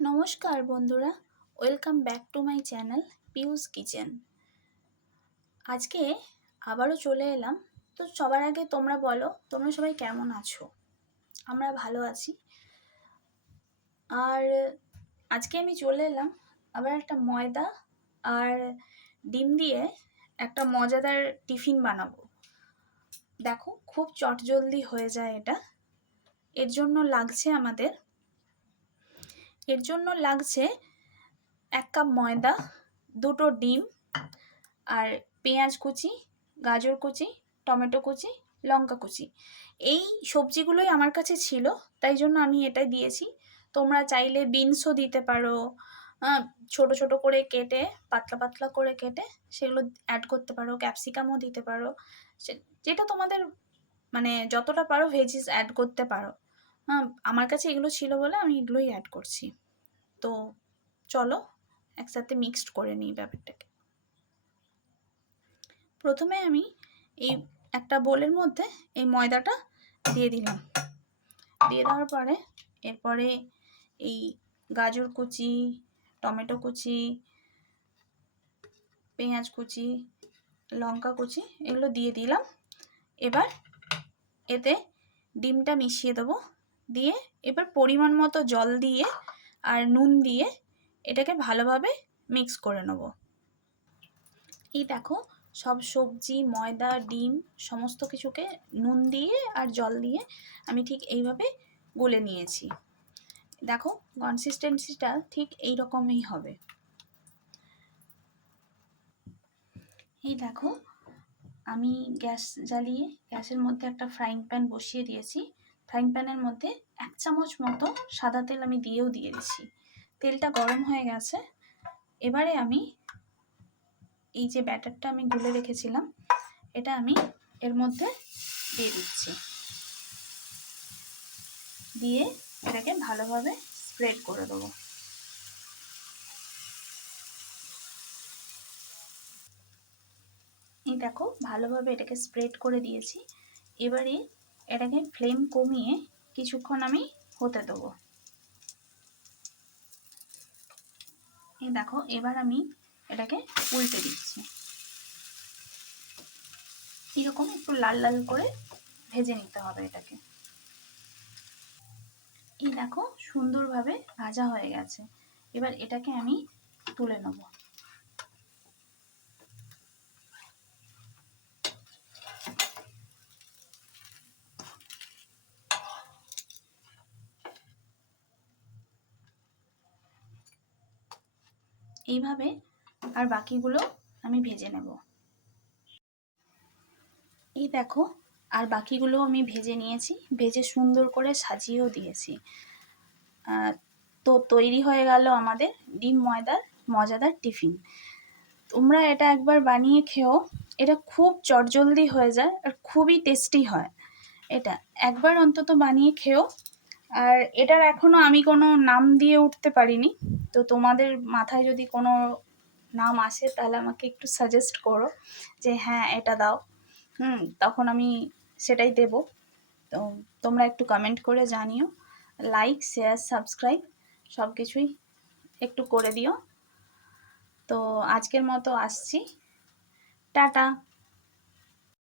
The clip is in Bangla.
নমস্কার বন্ধুরা, welcome back to my channel পিউস kitchen. আজকে আবারও চলে এলাম। তো সবার আগে তোমরা বলো, তোমরা সবাই কেমন আছো? আমরা ভালো আছি। আর আজকে আমি চলে এলাম আবার একটা ময়দা আর ডিম দিয়ে একটা মজাদার টিফিন বানাবো। দেখো, খুব চটজলদি হয়ে যায় এটা। এর জন্য লাগছে 1 কাপ ময়দা, 2টো ডিম, আর পেঁয়াজ কুচি, গাজর কুচি, টমেটো কুচি, লঙ্কা কুচি। এই সবজিগুলোই আমার কাছে ছিল, তাই জন্য আমি এটাই দিয়েছি। তোমরা চাইলে বিনসও দিতে পারো, ছোট ছোট করে কেটে, পাতলা পাতলা করে কেটে সেগুলো অ্যাড করতে পারো। ক্যাপসিকামও দিতে পারো, যেটা তোমাদের মানে যতটা পারো ভেজিস অ্যাড করতে পারো। আমার কাছে এগুলো ছিল বলে আমি এগুলোই অ্যাড করছি। তো চলো একসাথে মিক্সড করে নিই ব্যাপারটাকে। প্রথমে আমি এই একটা বোলের মধ্যে এই ময়দাটা দিয়ে দিলাম। দিয়ে দেওয়ার পরে এরপরে এই গাজর কুচি, টমেটো কুচি, পেঁয়াজ কুচি, লঙ্কা কুচি এগুলো দিয়ে দিলাম। এবার এতে ডিমটা মিশিয়ে দেবো। দিয়ে এবার পরিমাণ মতো জল দিয়ে আর নুন দিয়ে এটাকে ভালোভাবে মিক্স করে নেব। এই দেখো, সব সবজি, ময়দা, ডিম সমস্ত কিছুকে নুন দিয়ে আর জল দিয়ে আমি ঠিক এইভাবে গুলে নিয়েছি। দেখো, কনসিস্টেন্সিটা ঠিক এই রকমই হবে। এই দেখো, আমি গ্যাস জ্বালিয়ে গ্যাসের মধ্যে একটা ফ্রাইং প্যান বসিয়ে দিয়েছি। ফ্রাইং প্যানের মধ্যে 1 চামচ মতো সাদা তেল আমি দিয়ে দিচ্ছি। তেলটা গরম হয়ে গেছে। এবারে আমি এই যে ব্যাটারটা আমি গুলে রেখেছিলাম, এটা আমি এর মধ্যে দিয়ে দিচ্ছি। দিয়ে এটাকে ভালোভাবে স্প্রেড করে দেবো। এই দেখো, ভালোভাবে এটাকে স্প্রেড করে দিয়েছি। এবারে এটাকে ফ্লেম কমিয়ে কিছুক্ষণ আমি হতে দেবো। এই দেখো, এবার আমি এটাকে উল্টে দিচ্ছি। এরকম একটু লাল লাল করে ভেজে নিতে হবে এটাকে। এই দেখো, সুন্দরভাবে ভাজা হয়ে গেছে। এবার এটাকে আমি তুলে নেব। এইভাবে আর বাকিগুলো আমি ভেজে নেব। এই দেখো, আর বাকিগুলো আমি ভেজে নিয়েছি, ভেজে সুন্দর করে সাজিয়েও দিয়েছি। তো তৈরি হয়ে গেল আমাদের ডিম ময়দার মজাদার টিফিন। তোমরা এটা একবার বানিয়ে খেও। এটা খুব চটজলদি হয়ে যায় আর খুবই টেস্টি হয়। এটা একবার অন্তত বানিয়ে খেও। আর এটার এখনও আমি কোনো নাম দিয়ে উঠতে পারিনি। তো তোমাদের মাথায় যদি কোনো নাম আসে তাহলে আমাকে একটু সাজেস্ট করো যে হ্যাঁ এটা দাও। তখন আমি সেটাই দেব। তো তোমরা একটু কমেন্ট করে জানিও। লাইক, শেয়ার, সাবস্ক্রাইব সব কিছুই একটু করে দিও। তো আজকের মতো আসছি, টাটা।